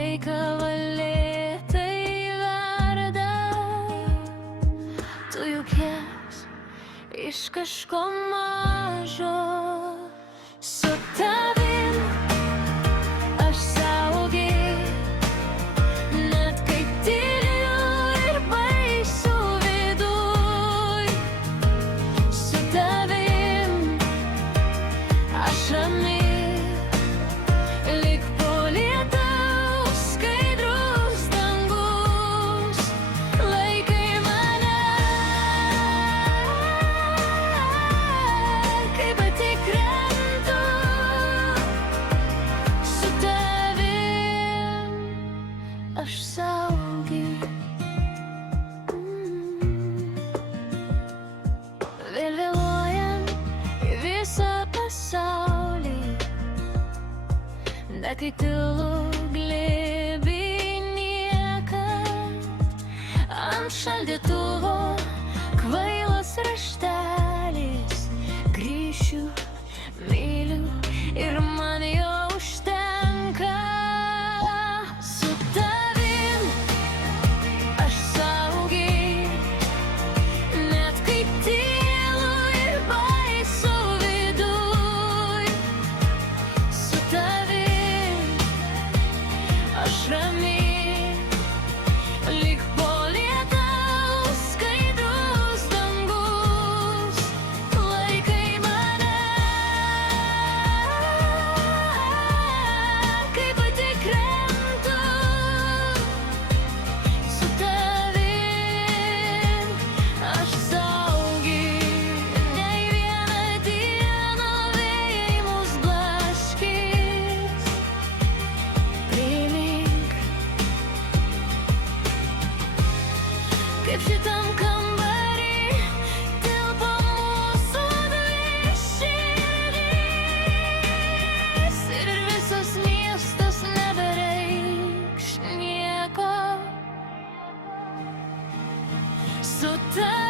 kai kavalėtai verda, tu juk jas iš kažko mažo. Su tavim aš saugi, net kai tyliu ir baisu viduj. Su tavim aš rami, lyg po lietaus skaidrus dangus. Laikai mane, kai pati krentu. Su tavim aš saugi. Vėl vėluojant į visą pasaulį, bet kai tylu glėby niekad, ant šaldytuvo kvailas raštelis. Grįšiu, myliu ir man jo užtenka. Su tavim aš saugi, net kai tylu ir baisu viduj. Su tavim aš rami, lyg po lietaus skaidrus dangus. Laikai mane, kai pati krentu. Su tavim aš saugi. Nei vieną dieną vėjai mus blaškys. Primink, kaip šitam kambary tilpo mūsų dvi širdys. Ir visas miestas nebereikš nieko. Su tavim